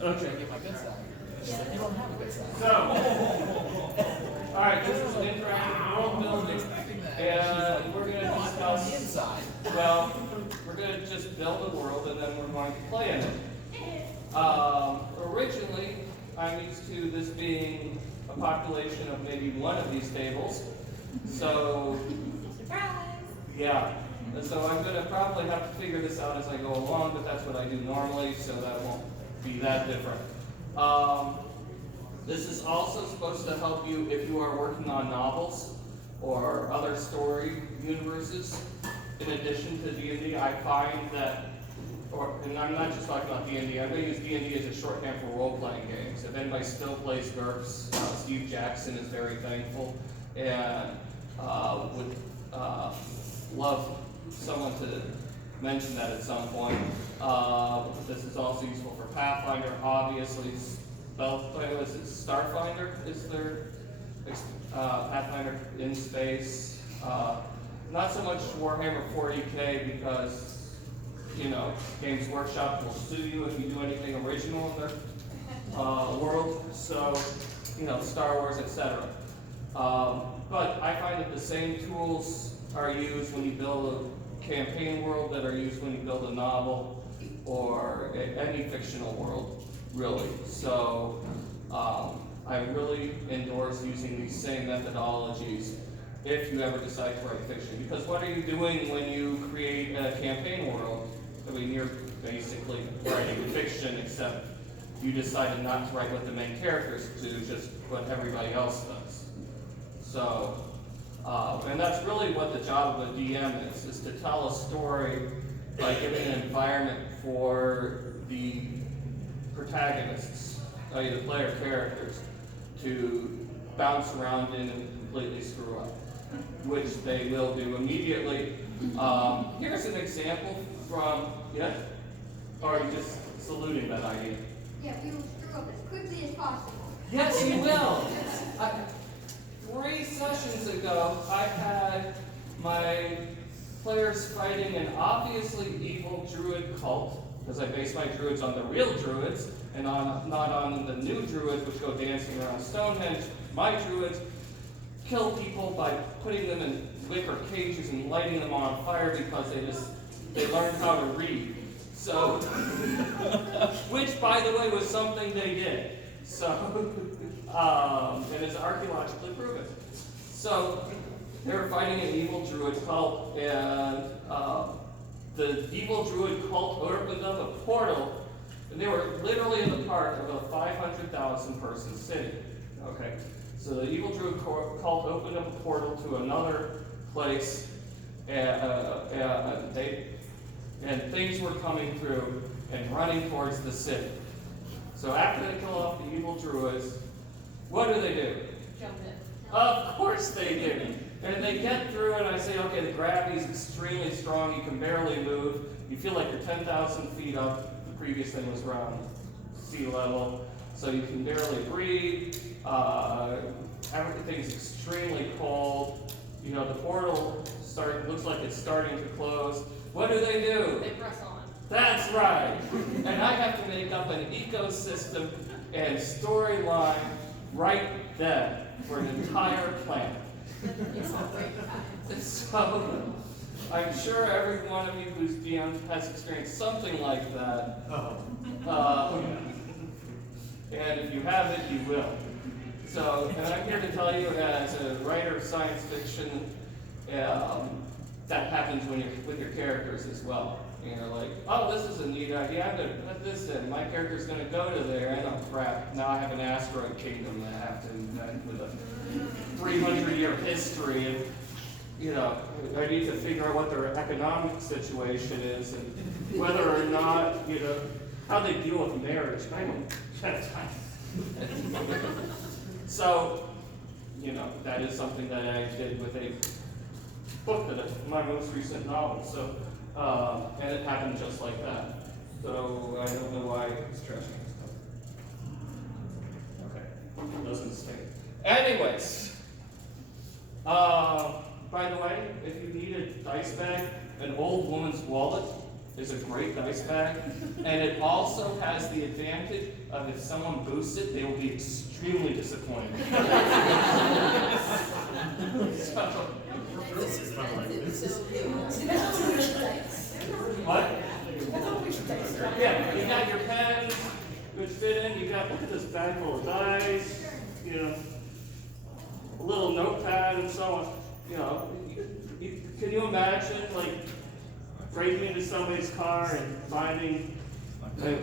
Okay. Get my good side. She's like, you don't have a good side. So, all right, this is an interactive world building, and we're going to discuss. The inside. Well, we're going to just build a world, and then we're going to play in it. Originally, I'm used to this being a population of maybe one of these tables. So, Surprise! yeah. And so I'm going to probably have to figure this out as I go along, but that's what I do normally, so that won't be that different. This is also supposed to help you if you are working on novels or other story universes. In addition to D&D, I find that, and I'm not just talking about D&D, I'm going to use D&D as a shorthand for role-playing games. If anybody still plays GURPS, Steve Jackson is very thankful, and would love someone to mention that at some point. This is also useful for Pathfinder, obviously. Is it Starfinder? Is there Pathfinder in space? Not so much Warhammer 40K because, you know, Games Workshop will sue you if you do anything original in their world. So, you know, Star Wars, etc. But I find that the same tools are used when you build a campaign world that are used when you build a novel or any fictional world, really. So I really endorse using these same methodologies if you ever decide to write fiction. Because what are you doing when you create a campaign world? I mean, you're basically writing fiction, except you decided not to write what the main characters do, just what everybody else does. So, and that's really what the job of a DM is to tell a story by giving an environment for the protagonists, the player characters, to bounce around in and completely screw up, which they will do immediately. Here's an example from, yeah? Or are you just saluting that idea? Yeah, we will screw up as quickly as possible. Yes, you will. 3 sessions ago, I had my players fighting an obviously evil druid cult, because I base my druids on the real druids, and not on the new druids which go dancing around Stonehenge. My druids kill people by putting them in wicker cages and lighting them on fire because they learned how to read. So, which by the way was something they did. So, and it's archaeologically proven. So, they were fighting an evil druid cult, and the evil druid cult opened up a portal, and they were literally in the part of a 500,000 person city. Okay, so the evil druid cult opened up a portal to another place, and things were coming through and running towards the city. So after they kill off the evil druids, what do? Jump in. Of course they do. And they get through, and I say, okay, the gravity is extremely strong. You can barely move. You feel like you're 10,000 feet up. The previous thing was around sea level, so you can barely breathe. Everything's extremely cold. You know, the portal looks like it's starting to close. What do? They press on. That's right. And I have to make up an ecosystem and storyline right then for an entire planet. It's all great. So, I'm sure every one of you who's DM has experienced something like that. And if you haven't, you will. So, and I'm here to tell you as a writer of science fiction, that happens when you're with your characters as well. And you're like, oh, this is a neat idea. I'm going to put this in. My character's going to go to there. And oh, crap. Now I have an asteroid kingdom that I have to invent with a 300-year history. And, you know, I need to figure out what their economic situation is and whether or not, you know, how they deal with marriage. I don't have time. So, you know, that is something that I did with a book my most recent novel. So, and it happened just like that. So I don't know why it's trashing stuff. Okay, it doesn't stay. Anyways, by the way, if you need a dice bag, an old woman's wallet is a great dice bag, and it also has the advantage of if someone boosts it, they will be extremely disappointed. So, what? Yeah, you got your pens, which fit in. You got, look at this bag full of dice, you know, a little notepad and so on. You know, can you imagine, like, breaking into somebody's car and finding,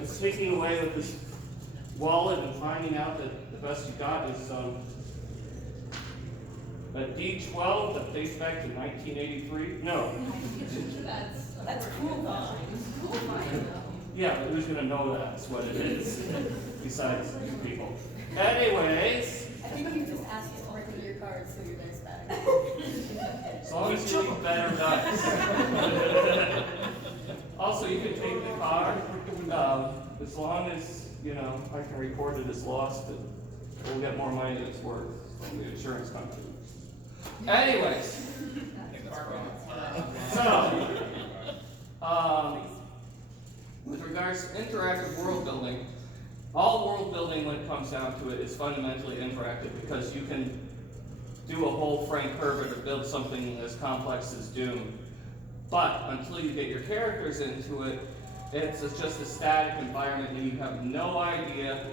sneaking away with this wallet and finding out that the best you got is a D12 that dates back to 1983? No. That's cool. Yeah, but who's gonna know that's what it is, besides you people? Anyways, I think you just asked to work with your cards so your dice bag. as long as you leave better dice. Also, you can take the card, as long as, you know, I can report it as lost, and we'll get more money than it's worth from the insurance company. Anyways, so, with regards to interactive world building, all world building when it comes down to it is fundamentally interactive because you can do a whole Frank Herbert to build something as complex as Doom. But until you get your characters into it, it's just a static environment and you have no idea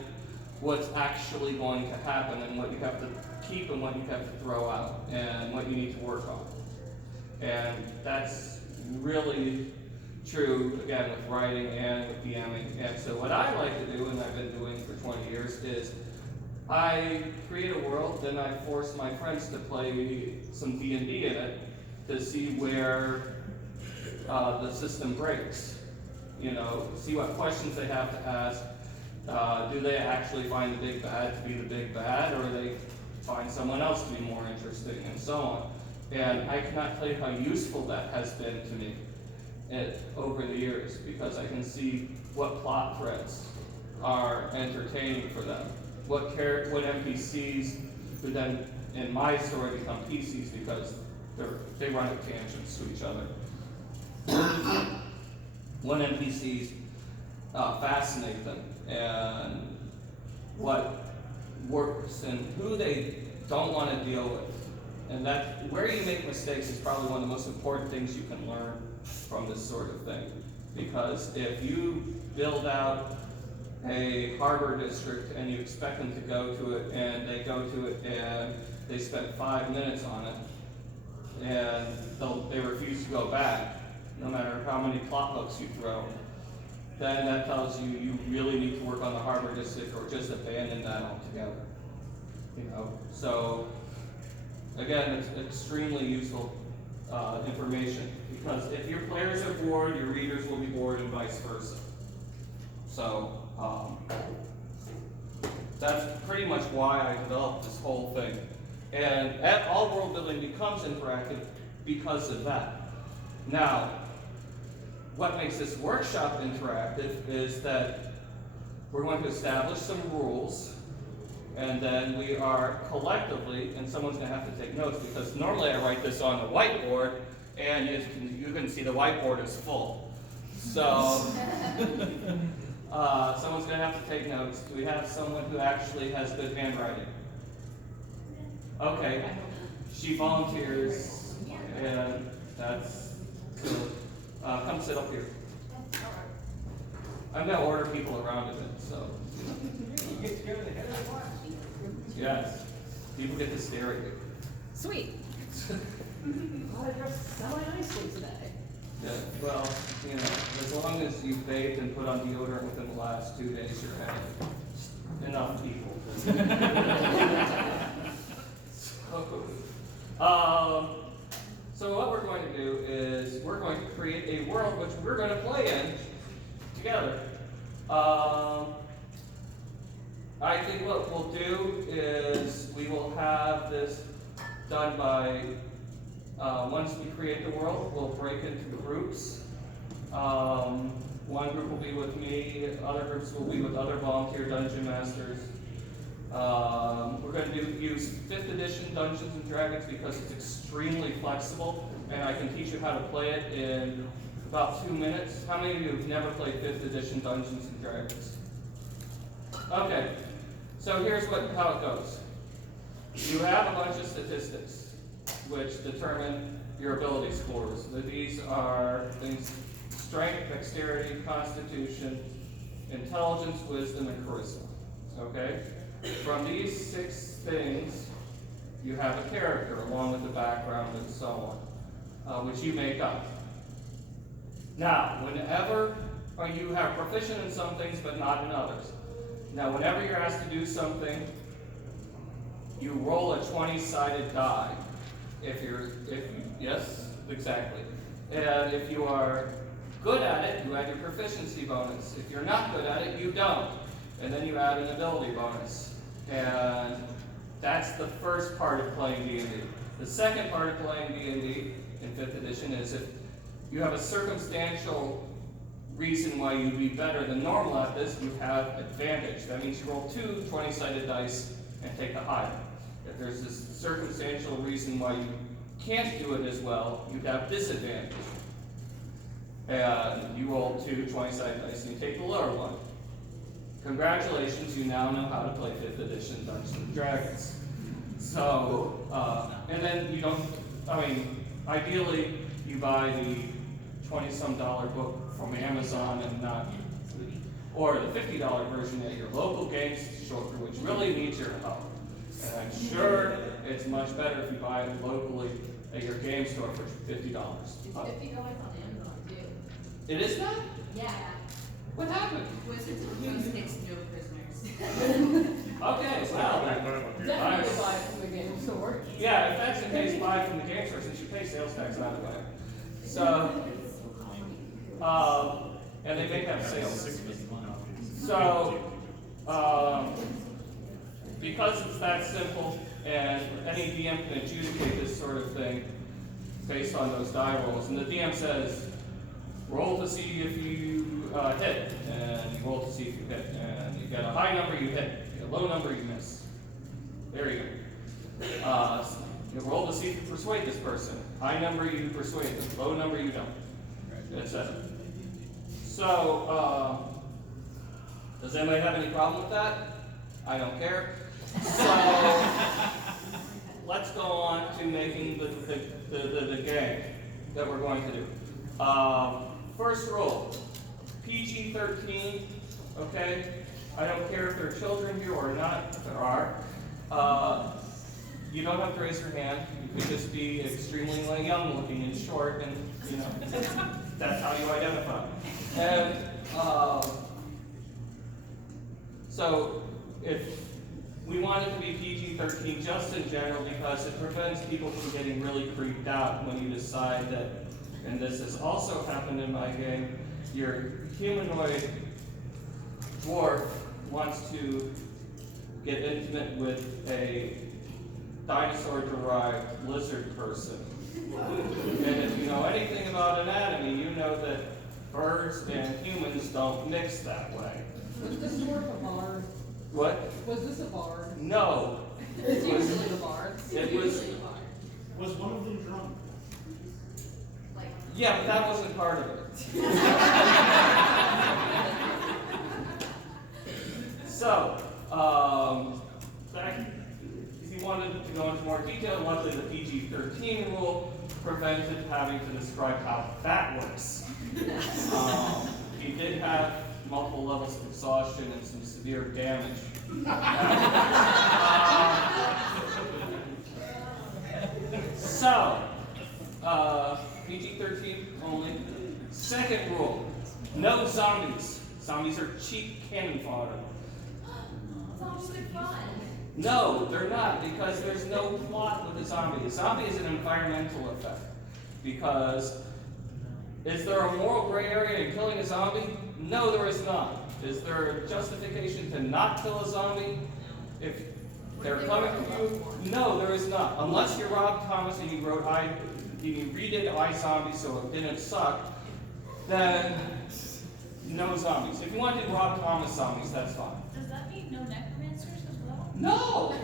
what's actually going to happen and what you have to keep and what you have to throw out and what you need to work on. And that's really true, again, with writing and with DMing. And so what I like to do, and I've been doing for 20 years, is I create a world, then I force my friends to play some D&D in it to see where the system breaks. You know, see what questions they have to ask. Do they actually find the big bad to be the big bad, or do they find someone else to be more interesting, and so on. And I cannot tell you how useful that has been to me over the years, because I can see what plot threads are entertaining for them. What NPCs would then, in my story, become PCs because they run at tangents to each other. What NPCs fascinate them, and what works, and who they don't want to deal with. And that, where you make mistakes is probably one of the most important things you can learn from this sort of thing. Because if you build out a harbor district and you expect them to go to it, and they go to it and they spend 5 minutes on it, and they refuse to go back, no matter how many plot hooks you throw, then that tells you you really need to work on the harbor district or just abandon that altogether. You know, so again, it's extremely useful information, because if your players are bored, your readers will be bored, and vice versa. So that's pretty much why I developed this whole thing. And all world building becomes interactive because of that. Now, what makes this workshop interactive is that we're going to establish some rules, and then we are collectively, and someone's going to have to take notes, because normally I write this on the whiteboard, and you can see the whiteboard is full. So someone's going to have to take notes. Do we have someone who actually has good handwriting? Okay, she volunteers, and that's so. Come sit up here. I'm going to order people around a bit, so. You get to go to the head of the class. Yes, people get to stare at you. Sweet. Well, I dressed semi-nicely today. Yeah, well, you know, as long as you've bathed and put on deodorant within the last 2 days, you're happy. Enough people. So what we're going to do is we're going to create a world which we're going to play in together. I think what we'll do is we will have this done by, once we create the world, we'll break into groups. One group will be with me, other groups will be with other volunteer dungeon masters. We're going to use 5th edition Dungeons and Dragons because it's extremely flexible, and I can teach you how to play it in about 2 minutes. How many of you have never played 5th edition Dungeons and Dragons? Okay, so here's how it goes. You have a bunch of statistics which determine your ability scores. These are things: strength, dexterity, constitution, intelligence, wisdom, and charisma. Okay? From these 6 things, you have a character along with the background and so on, which you make up. Now, whenever you have proficient in some things but not in others. Now, whenever you're asked to do something, you roll a 20-sided die. Yes, exactly. And if you are good at it, you add your proficiency bonus. If you're not good at it, you don't. And then you add an ability bonus. And that's the first part of playing D&D. The second part of playing D&D in 5th edition is if you have a circumstantial reason why you'd be better than normal at this, you have advantage. That means you roll 2 20-sided dice and take the higher. If there's this circumstantial reason why you can't do it as well, you'd have disadvantage. And you roll 2 20-sided dice and you take the lower one. Congratulations, you now know how to play 5th edition Dungeons and Dragons. So, and then you don't, ideally you buy the $20-some book from Amazon and not, or the $50 version at your local game store, which really needs your help. And I'm sure it's much better if you buy it locally at your game store for $50. It's $50 on Amazon too. It is not? Yeah. What happened? Wizards of the Coast takes no prisoners. Okay, well, Definitely buy it from the game store. yeah, if that's the case, buy it from the game store since you pay sales tax on it. So, and they make have sales. So, because it's that simple, and any DM can adjudicate this sort of thing based on those die rolls, and the DM says, roll to see if you hit, and you roll to see if you hit, and you get a high number, you hit, you get a low number, you miss. There you go. You roll to see if you persuade this person. High number, you persuade them. Low number, you don't. Etc. So, does anybody have any problem with that? I don't care. So, let's go on to making the game that we're going to do. First rule, PG-13, okay? I don't care if there are children here or not, if there are. You don't have to raise your hand. You could just be extremely young looking and short, and that's how you identify. And so if we want it to be PG-13 just in general because it prevents people from getting really creeped out when you decide that, and this has also happened in my game, your humanoid dwarf wants to get intimate with a dinosaur-derived lizard person. And if you know anything about anatomy, you know that birds and humans don't mix that way. Was this more of a bard? What? Was this a bard? No. It's usually the bards. It was. Was one of them drunk? Yeah, but that wasn't part of it. So, if you wanted to go into more detail, luckily the PG-13 rule prevented having to describe how that works. He did have multiple levels of exhaustion and some severe damage. So, PG-13 only. Second rule, no zombies. Zombies are cheap cannon fodder. Zombies are fun. No, they're not, because there's no plot with a zombie. A zombie is an environmental effect. Because, is there a moral gray area in killing a zombie? No, there is not. Is there a justification to not kill a zombie? If they're coming to you? No, there is not. Unless you're Rob Thomas and you redid iZombie so it didn't suck, then no zombies. If you want to do Rob Thomas zombies, that's fine. Does that mean no necromancers as well? No!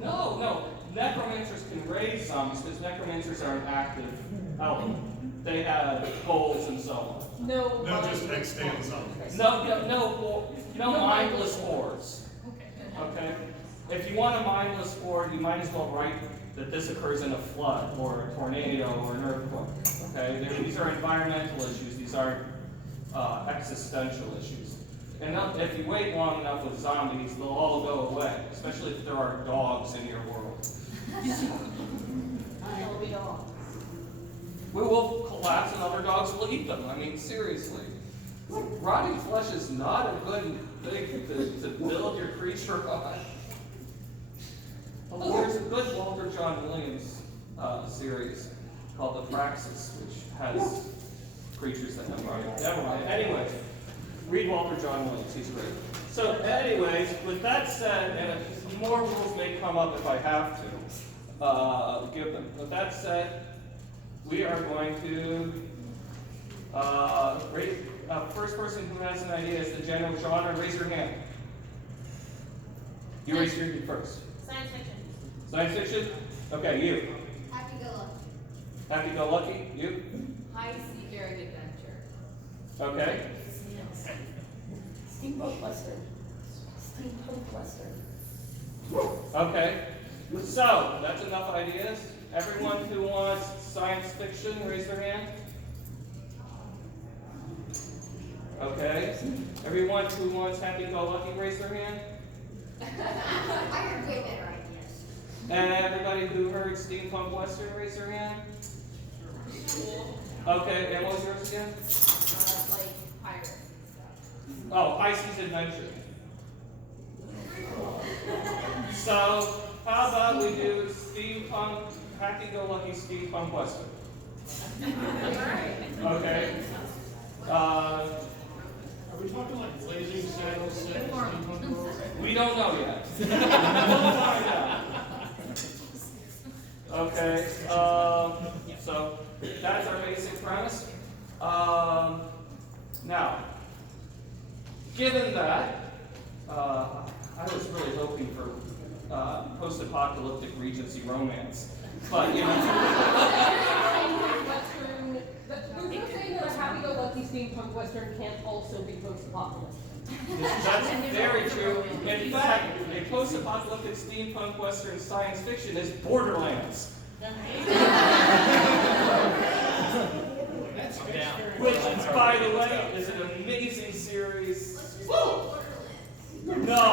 No. Necromancers can raise zombies because necromancers are an active element. they had holes and so on. No. No, just extends up. No mindless boards. Okay? If you want a mindless board, you might as well write that this occurs in a flood or a tornado or an earthquake. Okay? These are environmental issues. These aren't existential issues. And if you wait long enough with zombies, they'll all go away, especially if there are dogs in your world. I'll be all. We will collapse and other dogs will eat them. I mean, seriously. Rotting flesh is not a good thing to build your creature on. Although there's a good Walter John Williams series called The Praxis, which has creatures that have rotting. Never mind. Anyways, read Walter John Williams. He's great. So, anyways, with that said, and more rules may come up if I have to give them. With that said, we are going to rate. First person who has an idea is the general genre. Raise your hand. You raise your hand first. Science fiction. Science fiction? Okay, you. Happy-go-lucky. Happy-go-lucky? You? High seafaring adventure. Okay. Steampunk Western. Steampunk Western. Okay. So, that's enough ideas. Everyone who wants science fiction, raise their hand. Okay. Everyone who wants happy-go-lucky, raise their hand. I heard way better ideas. And everybody who heard steampunk western, raise their hand. Okay, and what was yours again? Like pirates and stuff. Oh, high seas adventure. So, how about we do steampunk, happy-go-lucky steampunk western? Okay. Are we talking like blazing saddles, steampunk world? We don't know yet. We'll find out. Okay, so that's our basic premise. Now, given that, I was really hoping for post-apocalyptic Regency romance, but you know. Western. Who's not saying that a happy-go-lucky steampunk Western can't also be post-apocalyptic? That's very true. In fact, a post-apocalyptic steampunk Western science fiction is Borderlands. Which, by the way, is an amazing series. Let's just go Borderlands. No!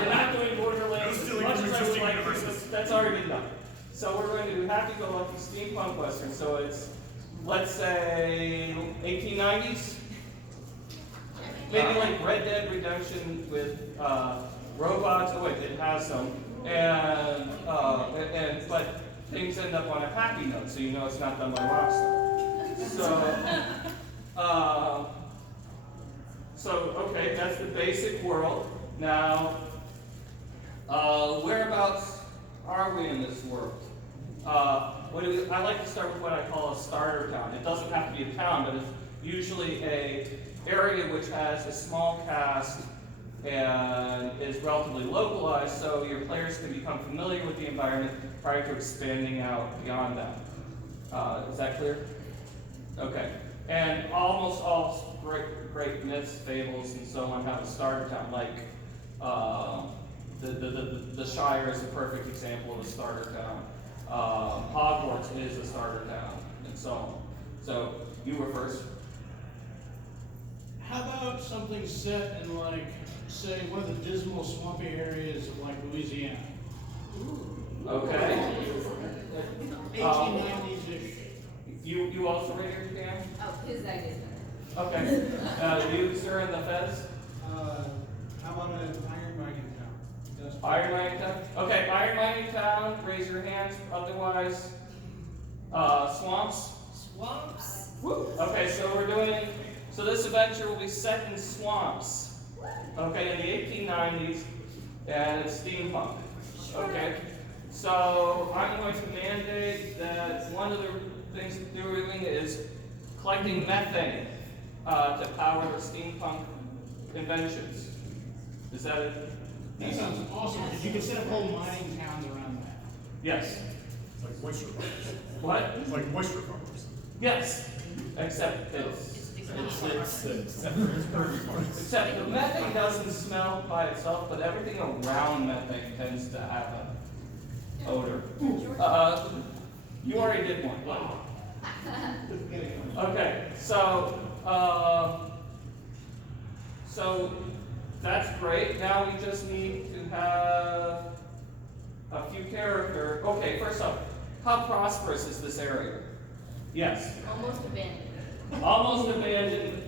We're not doing Borderlands as Stealing much as I would interesting like to, universes. that's already been done. So we're going to do happy-go-lucky steampunk Western. So it's, let's say, 1890s? Maybe like Red Dead Redemption with robots. Oh wait, it has some. And but things end up on a happy note, so you know it's not done by Rockstar. So okay, that's the basic world. Now, whereabouts are we in this world? I like to start with what I call a starter town. It doesn't have to be a town, but it's usually a area which has a small cast and is relatively localized, so your players can become familiar with the environment prior to expanding out beyond that. Is that clear? Okay. And almost all great myths, fables, and so on have a starter town. Like the Shire is a perfect example of a starter town. Hogwarts is a starter town, and so on. So you were first. How about something set in like, say, one of the dismal, swampy areas of like Louisiana? Okay. 1890s-ish. You also raise your hand? Oh, his idea. Okay. You, sir, in the Fez? How about an iron mining town? Iron mining town? Okay, iron mining town, raise your hands. Otherwise, swamps? Swamps. Okay, so we're doing, so this adventure will be set in swamps. Okay, in the 1890s, and it's steampunk. Okay, so I'm going to mandate that one of the things that we're doing is collecting methane to power the steampunk inventions. Is that it? That sounds awesome, because you can set up whole mining towns around that. Yes. moisture buffers. What? It's like moisture buffers. Yes, except it's except the methane doesn't smell by itself, but everything around methane tends to have an odor. You already did one. Okay, so that's great. Now we just need to have a few characters. Okay, first off, how prosperous is this area? Yes. Almost abandoned. Almost abandoned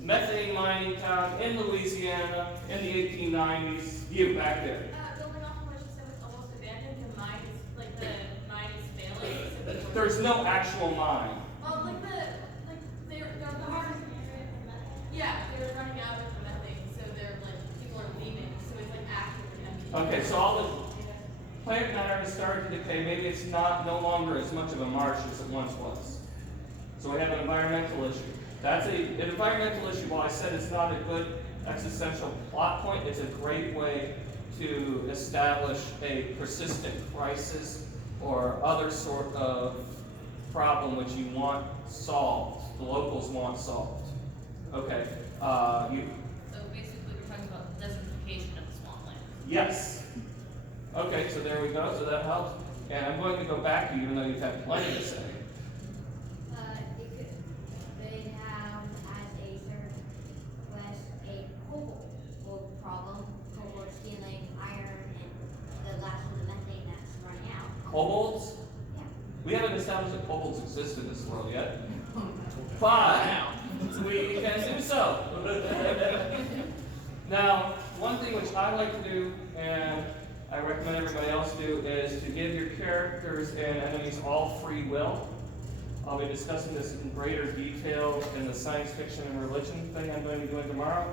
methane mining town in Louisiana in the 1890s. You back there. Building off of what you said, it's almost abandoned. The mine is, like, the mine is failing. So people are- There's no actual mine. They're harvesting. Yeah, they're running out of the methane, so they're like, people are leaving, so it's like actively empty. Okay, so all the plant matter has started to decay. Maybe it's no longer as much of a marsh as it once was. So we have an environmental issue. That's an environmental issue. While I said it's not a good existential plot point, it's a great way to establish a persistent crisis or other sort of problem which you want solved, the locals want solved. Okay, So basically, we're talking about desertification of the swampland. yes. Okay, so there we go, so that helps. And I'm going to go back to you, even though you've had plenty to say. They have as a third quest a cobalt problem. Cobalt stealing iron and the last of the methane that's running out. Kobolds? Yeah. We haven't established that kobolds exist in this world yet. But we can do so. Now, one thing which I like to do, and I recommend everybody else do, is to give your characters and enemies all free will. I'll be discussing this in greater detail in the science fiction and religion thing I'm going to be doing tomorrow.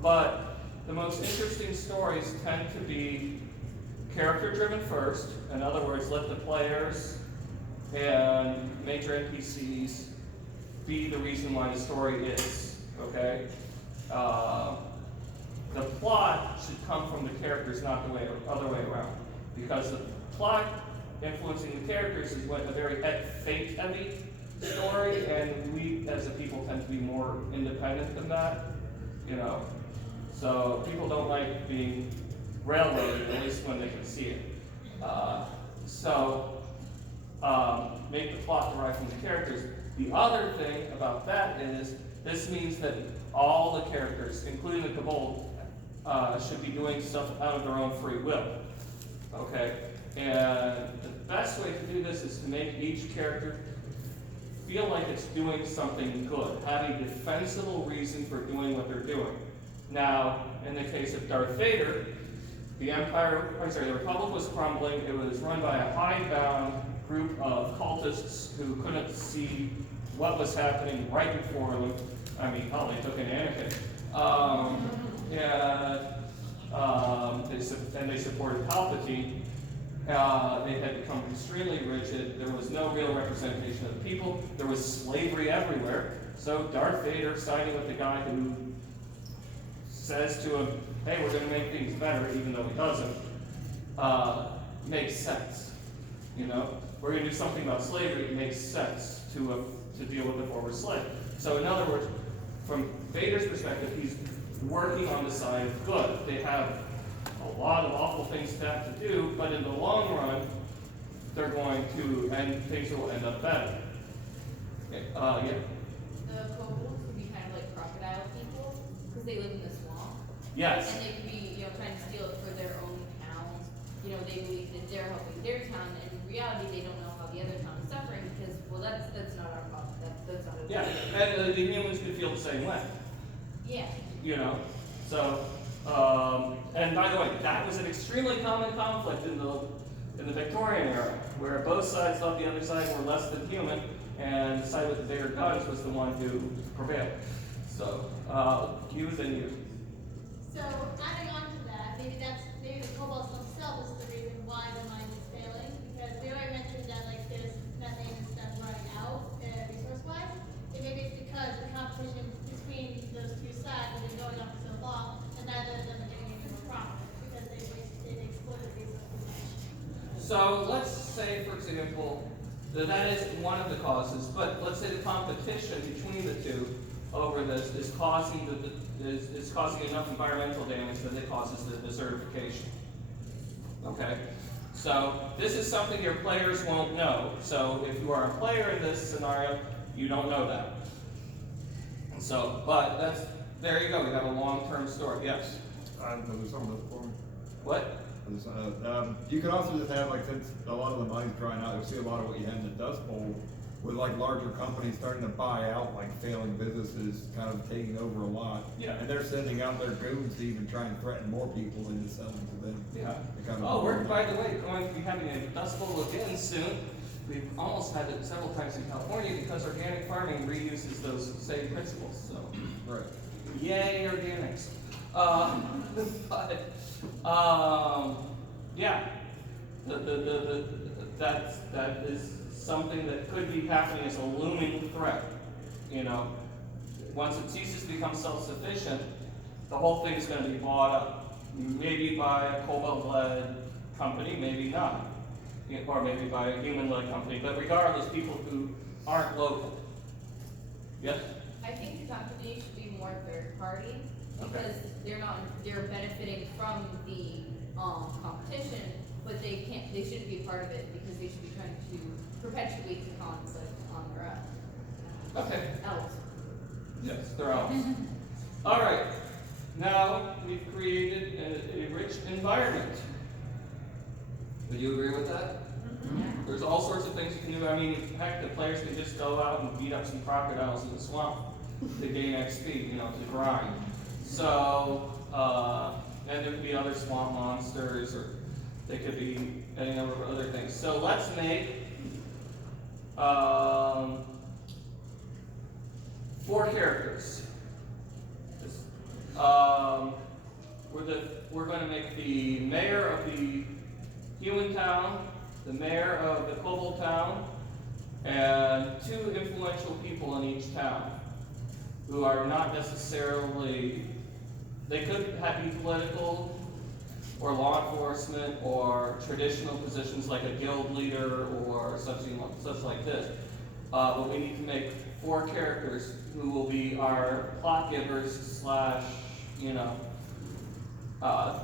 But the most interesting stories tend to be character-driven first. In other words, let the players and major NPCs be the reason why the story is, okay? The plot should come from the characters, not the other way around. Because the plot influencing the characters is what a very fate-heavy story, and we as a people tend to be more independent than that, you know. So people don't like being railroaded, at least when they can see it. Make the plot derive from the characters. The other thing about that is, this means that all the characters, including the kobold, should be doing stuff out of their own free will. Okay? And the best way to do this is to make each character feel like it's doing something good, have a defensible reason for doing what they're doing. Now, in the case of Darth Vader, the Republic was crumbling. It was run by a hidebound group of cultists who couldn't see what was happening right before them. I mean, hell, they took an Anakin. They supported Palpatine. They had become extremely rigid. There was no real representation of the people. There was slavery everywhere. So Darth Vader, siding with the guy who says to him, hey, we're going to make things better, even though he doesn't, makes sense. You know, we're going to do something about slavery. It makes sense to deal with the former slave. So in other words, from Vader's perspective, he's working on the side of good. They have a lot of awful things to have to do, but in the long run, they're going to, and things will end up better. Yeah. The kobolds could be kind of like crocodile people, because they live in the swamp. Yes. And they could be, trying to steal it for their own towns. They believe that they're helping their town, and in reality, they don't know how the other town is suffering, because, well, that's not our problem. That's not our Yeah, and the humans could feel the same way. Yeah. So, and by the way, that was an extremely common conflict in the Victorian era, where both sides thought the other side were less than human, and the side with the bigger guns was the one who prevailed. So, you and you. So, adding on to that, maybe the kobolds themselves is the reason why the mine is failing, because we already mentioned that there's methane and stuff running out, resource-wise, and maybe it's because the competition between those two sides has been going on for so long, and neither of them are getting any more profit, because they've exploited resources. So let's say, for example, that is one of the causes, but let's say the competition between the two over this is causing is causing enough environmental damage that it causes the desertification. Okay? So this is something your players won't know. So if you are a player in this scenario, you don't know that. So, but there you go, we have a long-term story, yes? There's something else for me. What? You could also just have, like, since a lot of the money's drying out, you'll see a lot of what you had in the Dust Bowl with, like, larger companies starting to buy out, like, failing businesses, kind of taking over a lot. Yeah. And they're sending out their goons to even try and threaten more people into selling to them. Yeah. It kind of- Oh, we're, by the way, going to be having a Dust Bowl again soon. We've almost had it several times in California because organic farming reuses those same principles, so. Right. Yay, organics. Yeah, that is something that could be happening as a looming threat. You know, once it ceases to become self-sufficient, the whole thing's going to be bought up, maybe by a cobalt-led company, maybe not, or maybe by a human-led company. But regardless, people who aren't local. Yes. I think the company should be more third party, because Okay. they're benefiting from the competition, but they shouldn't be part of it because they should be trying to perpetuate the conflict on their own. Okay. Else. Yes, they're out. All right. Now we've created a rich environment. Would you agree with that? There's all sorts of things you can do. I mean, heck, the players can just go out and beat up some crocodiles in the swamp to gain XP, to grind. So, and there could be other swamp monsters, or they could be any number of other things. So let's make 4 characters. We're going to make the mayor of the human town, the mayor of the kobold town, and 2 influential people in each town who are not necessarily, they could be political or law enforcement or traditional positions like a guild leader or such like this. But we need to make 4 characters who will be our plot givers /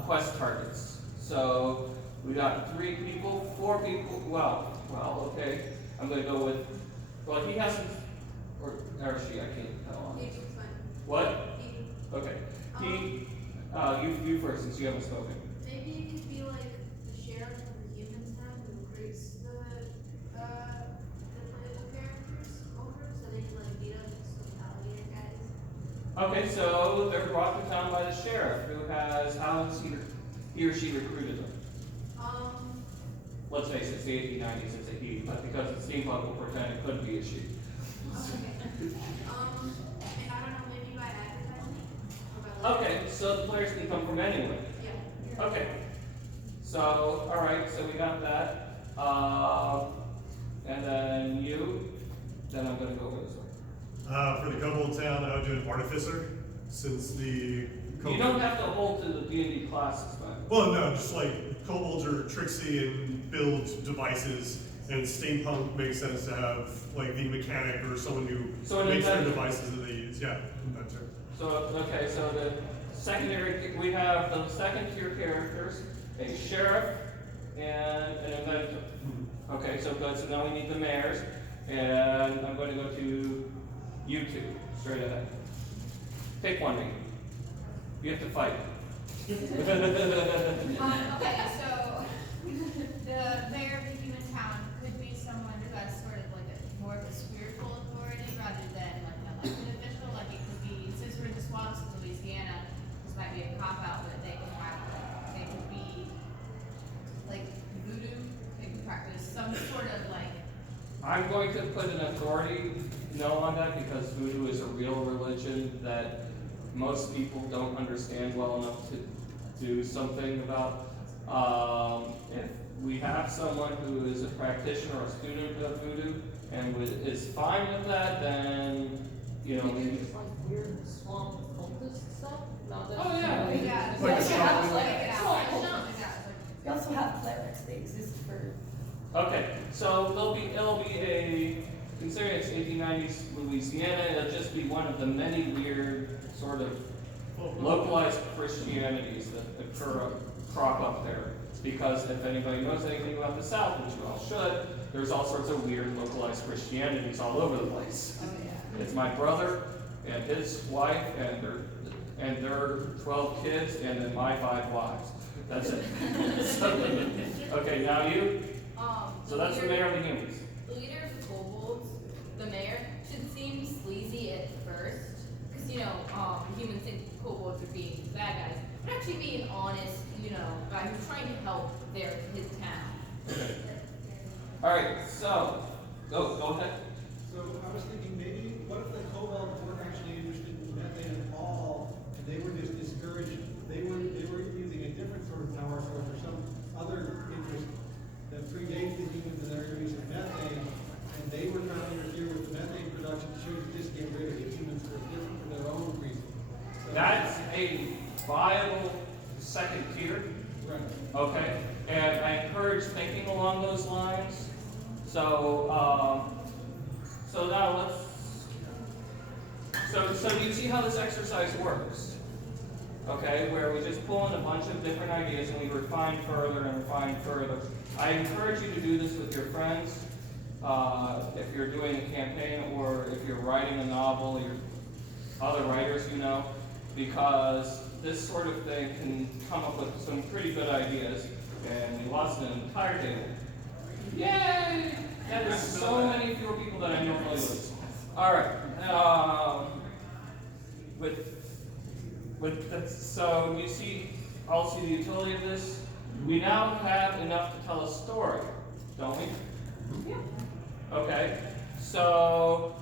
quest targets. So we got 4 people, okay. I'm gonna go with, he hasn't, or she, I can't tell. What? Okay. You first, since you haven't spoken. Maybe you could be like the sheriff of the human town who recruits the playable characters over, so they can like beat up some alligator guys. Okay, so they're brought to town by the sheriff, who has, how has he or she recruited them? Let's face it, it's the 1890s, it's a he, but because it's steampunk, we'll pretend it could be a she. And I don't know, maybe by advertising? Or by Okay, so the players can come from anywhere. Yeah. Okay. So, alright, so we got that. And then you, then I'm gonna go over this one. For the kobold town, I would do an artificer, since the You don't have to hold to the D&D classes, but. Well, no, just like kobolds are tricksy and build devices, and steampunk makes sense to have like the mechanic or someone who So an makes their inventor. devices that they use. Yeah, inventor. So, okay, so the secondary, we have the second tier characters, a sheriff and an inventor. Okay, so good, so now we need the mayors, and I'm going to go to you 2, straight ahead. Pick one name. You have to fight. Okay, so the mayor of the human town could be someone who has sort of like more of a spiritual authority rather than like an elected official. Like it could be, since we're in the swamps of Louisiana, this might be a cop out, but they could be like voodoo. They could practice some sort of like. I'm going to put an authority no on that because voodoo is a real religion that most people don't understand well enough to do something about. If we have someone who is a practitioner or a student of voodoo and is fine with that, then, Just like weird swamp cultist stuff? Not Oh, yeah. Yeah, Like a it's shaman. like it out. You also have clerics, they exist for Okay, so it'll be a, considering it's 1890s Louisiana, it'll just be one of the many weird sort of localized Christianities that crop up there. It's because if anybody knows anything about the South, which you all should, there's all sorts of weird localized Christianities all over the place. It's my brother and his wife and their 12 kids and then my 5 wives. That's it. Okay, now you? So that's the mayor of the humans. The leader of the kobolds, the mayor, should seem sleazy at first, because humans think kobolds are being bad guys, but actually being honest, guy who's trying to help his town. All right, so go ahead. So I was thinking maybe, what if the kobolds weren't actually interested in methane at all, and they were just discouraged, they were using a different sort of power source or some other interest that predates the humans and their use of methane, and they were trying to interfere with the methane production to just get rid of the humans for their own reason. So That's a viable second tier. right. Okay, and I encourage thinking along those lines. So, so now so you see how this exercise works, okay? Where we just pull in a bunch of different ideas and we refine further and refine further. I encourage you to do this with your friends, if you're doing a campaign or if you're writing a novel, your other writers because this sort of thing can come up with some pretty good ideas, and we lost an entire table. Yay! That is so many fewer people than I normally lose. All right. So you see, all see the utility of this. We now have enough to tell a story, don't we? Yeah. Okay. So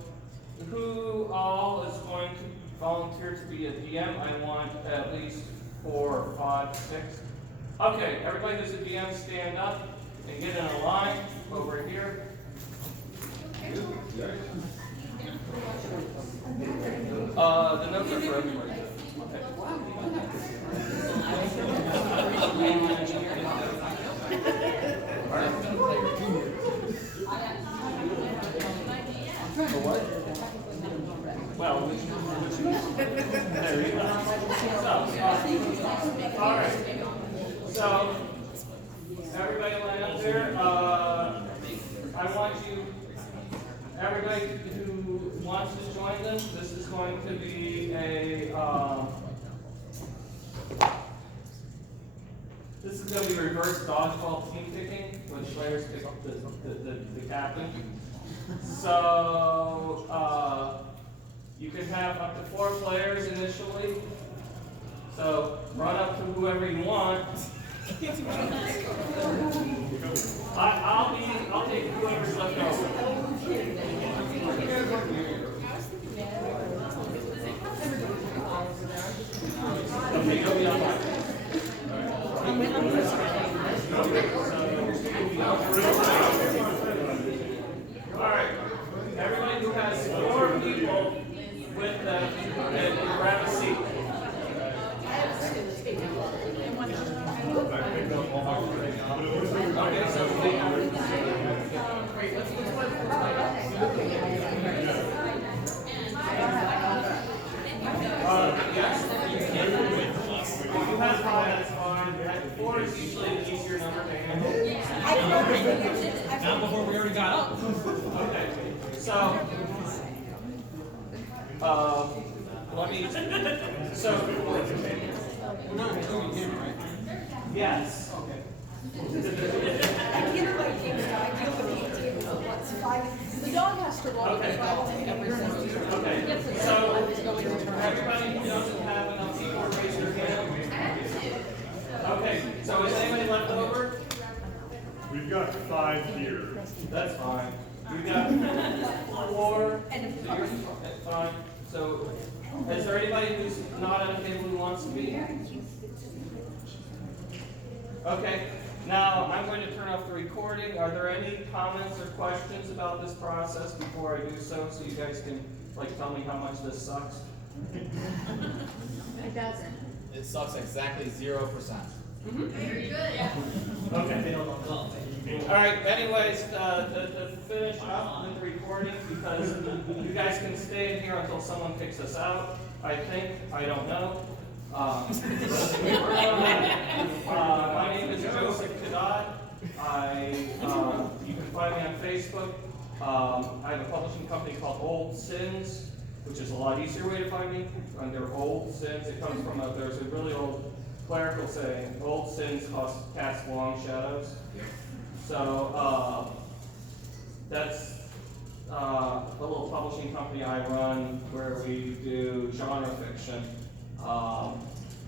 who all is going to volunteer to be a DM? I want at least 4, 5, 6. Okay, everybody who's a DM, stand up and get in a line over here. The notes are for everybody. Well, there you go. All right. So, everybody line up there. I want you, everybody who wants to join this is going to be this is going to be reverse dodgeball team picking, which players pick up the captain. So, you can have up to 4 players initially. So run up to whoever you want. I'll take whoever's left over. Okay, you'll be on mine. All right. Everybody who has 4 people with them, and grab a seat. Okay, so yes, you have 5 on. 4 is usually an easier number to handle. Not before we already got up. Okay, so let me. So We're not including him, right? yes. Okay. The dog has to roll Okay. every session. Okay. So everybody who doesn't have enough people, raise their hand. Okay. So is anybody left over? We've got 5 here. That's fine. You got 4. That's fine. So, is there anybody who's not at a table who wants to be? Okay. Now, I'm going to turn off the recording. Are there any comments or questions about this process before I do so you guys can, tell me how much this sucks? It doesn't. It sucks exactly 0%. Very good. Okay. All right, anyways, to finish up with the recording, because you guys can stay in here until someone kicks us out, I think, I don't know. My name is Joseph Cadotte. You can find me on Facebook. I have a publishing company called Old Sins, which is a lot easier way to find me. Under Old Sins, it comes from there's a really old clerical saying, old sins cast long shadows. So that's a little publishing company I run where we do genre fiction.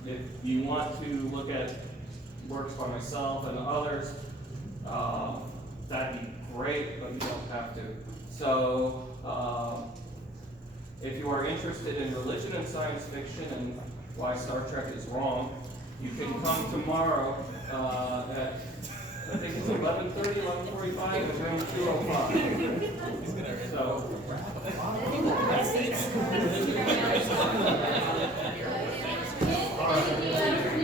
If you want to look at works by myself and others, that'd be great, but you don't have to. So if you are interested in religion and science fiction and why Star Trek is wrong, you can come tomorrow at, I think it's 11:30, 11:45 in room 205. So. All right.